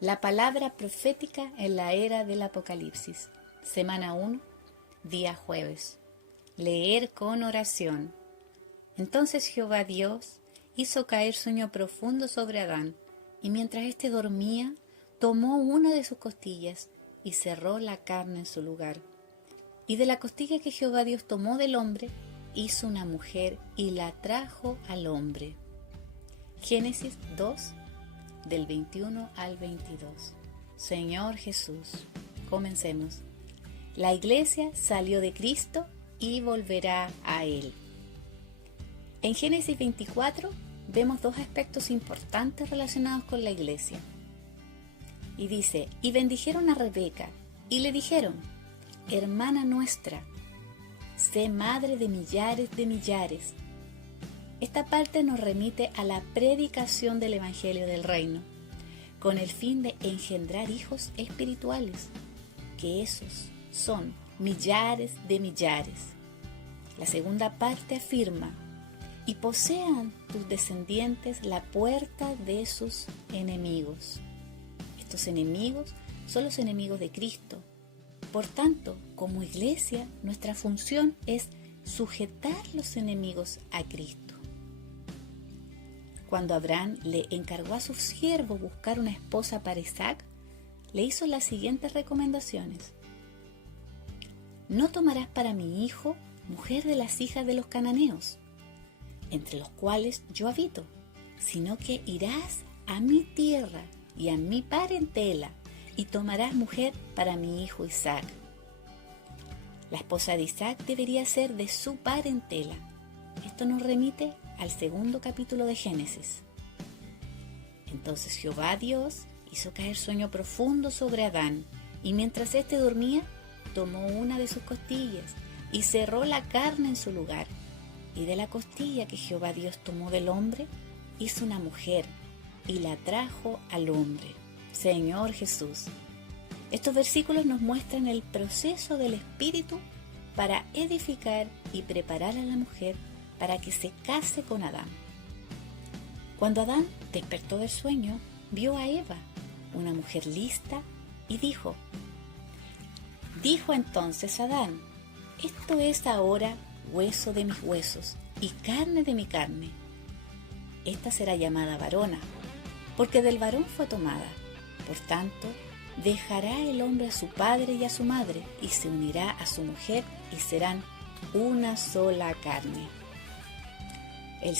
La palabra profética en la era del Apocalipsis. Semana 1, día jueves. Leer con oración. Entonces Jehová Dios hizo caer sueño profundo sobre Adán, y mientras éste dormía, tomó una de sus costillas y cerró la carne en su lugar. Y de la costilla que Jehová Dios tomó del hombre, hizo una mujer y la trajo al hombre. Génesis 2, del 21 al 22. Señor Jesús, comencemos. La iglesia salió de Cristo y volverá a Él. En Génesis 24 vemos dos aspectos importantes relacionados con la iglesia. Y dice, y bendijeron a Rebeca, y le dijeron, hermana nuestra, sé madre de millares de millares. Esta parte nos remite a la predicación del Evangelio del Reino, con el fin de engendrar hijos espirituales, que esos son millares de millares. La segunda parte afirma, y posean tus descendientes la puerta de sus enemigos. Estos enemigos son los enemigos de Cristo. Por tanto, como iglesia, nuestra función es sujetar los enemigos a Cristo. Cuando Abraham le encargó a su siervo buscar una esposa para Isaac, le hizo las siguientes recomendaciones. No tomarás para mi hijo mujer de las hijas de los cananeos, entre los cuales yo habito, sino que irás a mi tierra y a mi parentela, y tomarás mujer para mi hijo Isaac. La esposa de Isaac debería ser de su parentela. Esto nos remite al segundo capítulo de Génesis. Entonces Jehová Dios hizo caer sueño profundo sobre Adán, y mientras éste dormía, tomó una de sus costillas y cerró la carne en su lugar. Y de la costilla que Jehová Dios tomó del hombre, hizo una mujer y la trajo al hombre. Señor Jesús. Estos versículos nos muestran el proceso del Espíritu para edificar y preparar a la mujer para que se case con Adán. Cuando Adán despertó del sueño, vio a Eva, una mujer lista, y dijo entonces Adán, esto es ahora hueso de mis huesos y carne de mi carne. Esta será llamada varona, porque del varón fue tomada. Por tanto, dejará el hombre a su padre y a su madre, y se unirá a su mujer, y serán una sola carne. El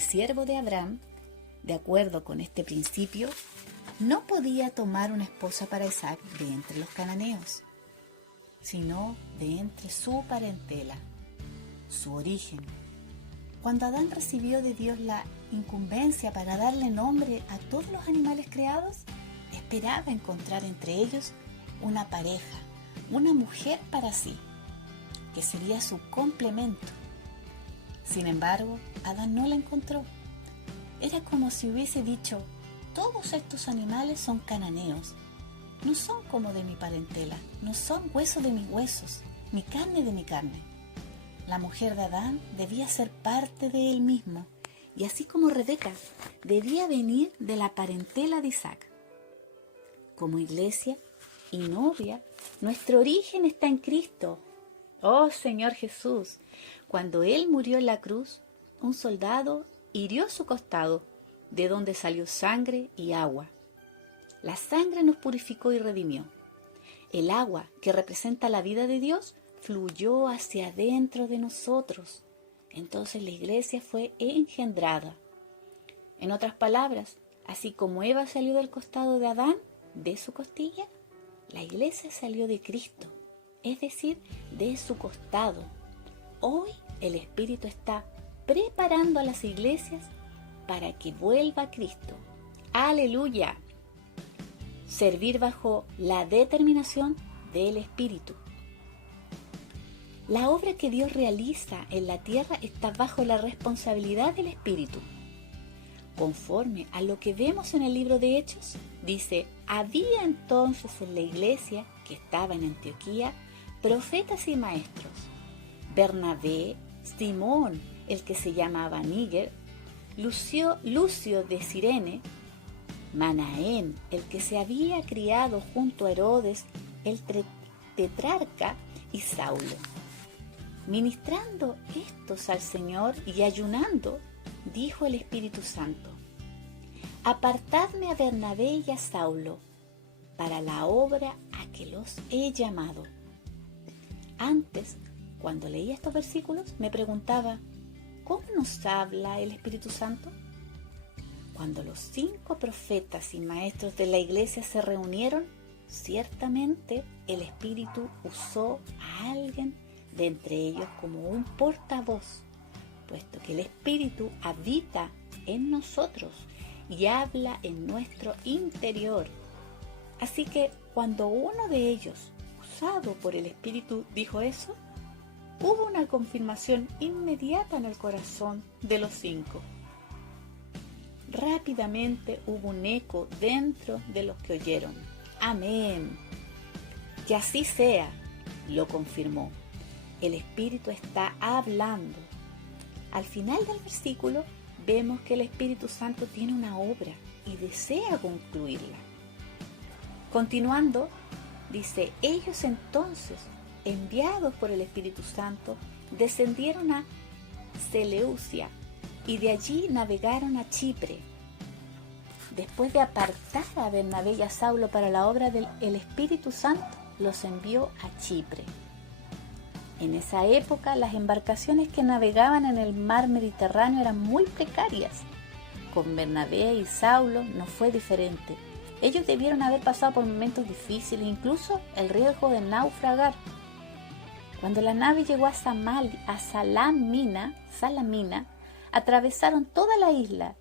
siervo de Abraham, de acuerdo con este principio, no podía tomar una esposa para Isaac de entre los cananeos, sino de entre su parentela, su origen. Cuando Adán recibió de Dios la incumbencia para darle nombre a todos los animales creados, esperaba encontrar entre ellos una pareja, una mujer para sí, que sería su complemento. Sin embargo, Adán no la encontró. Era como si hubiese dicho, todos estos animales son cananeos, no son como de mi parentela, no son hueso de mis huesos, ni carne de mi carne. La mujer de Adán debía ser parte de él mismo, y así como Rebeca, debía venir de la parentela de Isaac. Como iglesia y novia, nuestro origen está en Cristo. Oh Señor Jesús, cuando Él murió en la cruz, un soldado hirió su costado, de donde salió sangre y agua. La sangre nos purificó y redimió. El agua, que representa la vida de Dios, fluyó hacia adentro de nosotros. Entonces la iglesia fue engendrada. En otras palabras, así como Eva salió del costado de Adán, de su costilla, la iglesia salió de Cristo, es decir, de su costado. Hoy el Espíritu está preparando a las iglesias para que vuelva a Cristo. ¡Aleluya! Servir bajo la determinación del Espíritu. La obra que Dios realiza en la tierra está bajo la responsabilidad del Espíritu. Conforme a lo que vemos en el libro de Hechos, dice, había entonces en la iglesia que estaba en Antioquía profetas y maestros, Bernabé, Simón, el que se llamaba Níger, Lucio de Cirene, Manaén, el que se había criado junto a Herodes, el tetrarca, y Saulo. Ministrando estos al Señor y ayunando, dijo el Espíritu Santo: Apartadme a Bernabé y a Saulo para la obra a que los he llamado. Antes, cuando leía estos versículos, me preguntaba: ¿cómo nos habla el Espíritu Santo? Cuando los 5 profetas y maestros de la iglesia se reunieron, ciertamente el Espíritu usó a alguien de entre ellos como un portavoz, puesto que el Espíritu habita en nosotros y habla en nuestro interior. Así que cuando uno de ellos, usado por el Espíritu, dijo eso, hubo una confirmación inmediata en el corazón de los 5. Rápidamente hubo un eco dentro de los que oyeron. Amén. Que así sea, lo confirmó. El Espíritu está hablando. Al final del versículo vemos que el Espíritu Santo tiene una obra y desea concluirla. Continuando, dice: ellos entonces, enviados por el Espíritu Santo, descendieron a Seleucia y de allí navegaron a Chipre. Después de apartar a Bernabé y a Saulo para la obra del Espíritu Santo, los envió a Chipre. En esa época, las embarcaciones que navegaban en el mar Mediterráneo eran muy precarias. Con Bernabé y Saulo no fue diferente. Ellos debieron haber pasado por momentos difíciles, incluso el riesgo de naufragar. Cuando la nave llegó a Salamina, atravesaron toda la isla,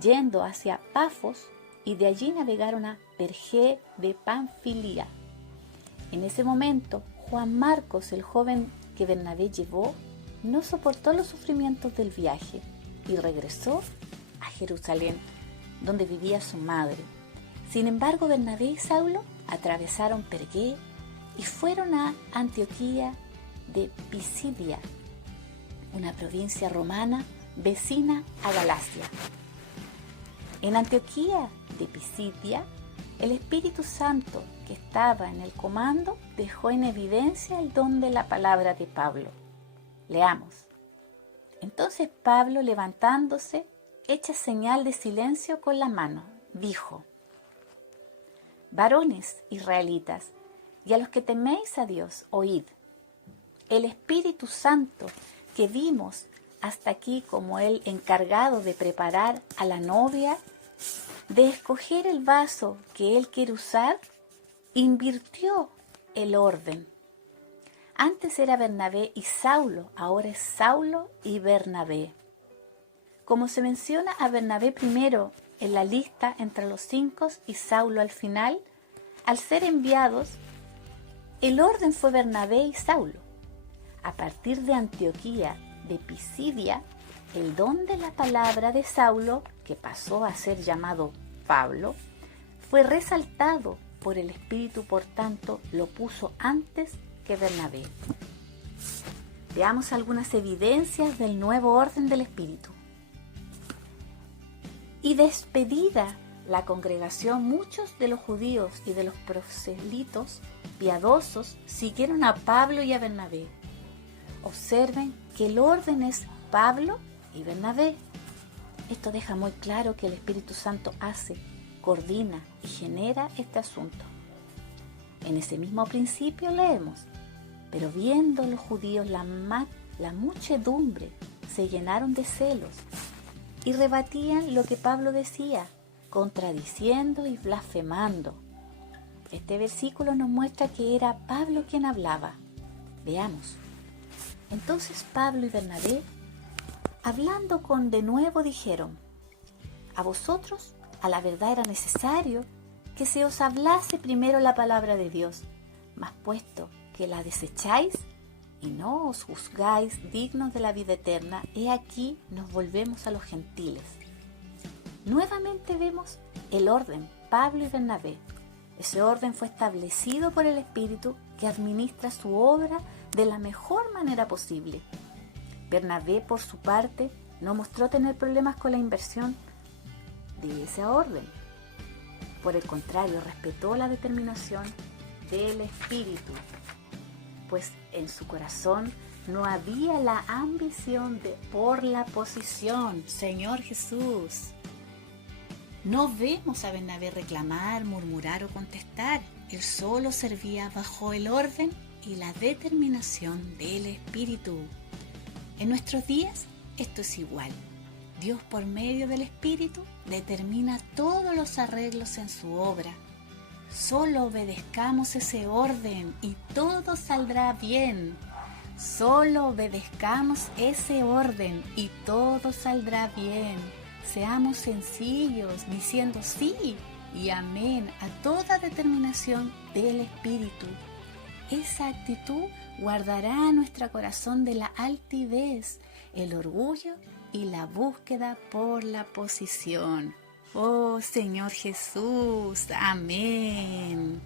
yendo hacia Pafos, y de allí navegaron a Perge de Panfilia. En ese momento, Juan Marcos, el joven que Bernabé llevó, no soportó los sufrimientos del viaje y regresó a Jerusalén, donde vivía su madre. Sin embargo, Bernabé y Saulo atravesaron Perge y fueron a Antioquía de Pisidia, una provincia romana vecina a Galacia. En Antioquía de Pisidia, el Espíritu Santo, que estaba en el comando, dejó en evidencia el don de la palabra de Pablo. Leamos. Entonces Pablo, levantándose, hecha señal de silencio con la mano, dijo: varones israelitas, y a los que teméis a Dios, oíd. El Espíritu Santo que vimos hasta aquí como el encargado de preparar a la novia, de escoger el vaso que él quiere usar, invirtió el orden. Antes era Bernabé y Saulo, ahora es Saulo y Bernabé. Como se menciona a Bernabé primero en la lista entre los 5 y Saulo al final, al ser enviados, el orden fue Bernabé y Saulo. A partir de Antioquía de Pisidia, el don de la palabra de Saulo, que pasó a ser llamado Pablo, fue resaltado por el Espíritu, por tanto, lo puso antes que Bernabé. Veamos algunas evidencias del nuevo orden del Espíritu. Y despedida la congregación, muchos de los judíos y de los proselitos piadosos siguieron a Pablo y a Bernabé. Observen que el orden es Pablo y Bernabé. Esto deja muy claro que el Espíritu Santo hace, coordina y genera este asunto. En ese mismo principio leemos: pero viendo los judíos la muchedumbre, se llenaron de celos y rebatían lo que Pablo decía, contradiciendo y blasfemando. Este versículo nos muestra que era Pablo quien hablaba. Veamos. Entonces Pablo y Bernabé, hablando de nuevo, dijeron: a vosotros, a la verdad, era necesario que se os hablase primero la palabra de Dios, mas puesto que la desecháis y no os juzgáis dignos de la vida eterna, he aquí nos volvemos a los gentiles. Nuevamente vemos el orden, Pablo y Bernabé. Ese orden fue establecido por el Espíritu, que administra su obra de la mejor manera posible. Bernabé, por su parte, no mostró tener problemas con la inversión de ese orden. Por el contrario, respetó la determinación del espíritu, pues en su corazón no había la ambición por la posición. Señor Jesús. No vemos a Bernabé reclamar, murmurar o contestar. Él solo servía bajo el orden y la determinación del Espíritu. En nuestros días esto es igual. Dios, por medio del Espíritu, determina todos los arreglos en su obra. Solo obedezcamos ese orden y todo saldrá bien. Solo obedezcamos ese orden y todo saldrá bien. Seamos sencillos, diciendo sí y amén a toda determinación del Espíritu. Esa actitud guardará nuestro corazón de la altivez, el orgullo y la búsqueda por la posición. Oh Señor Jesús, amén.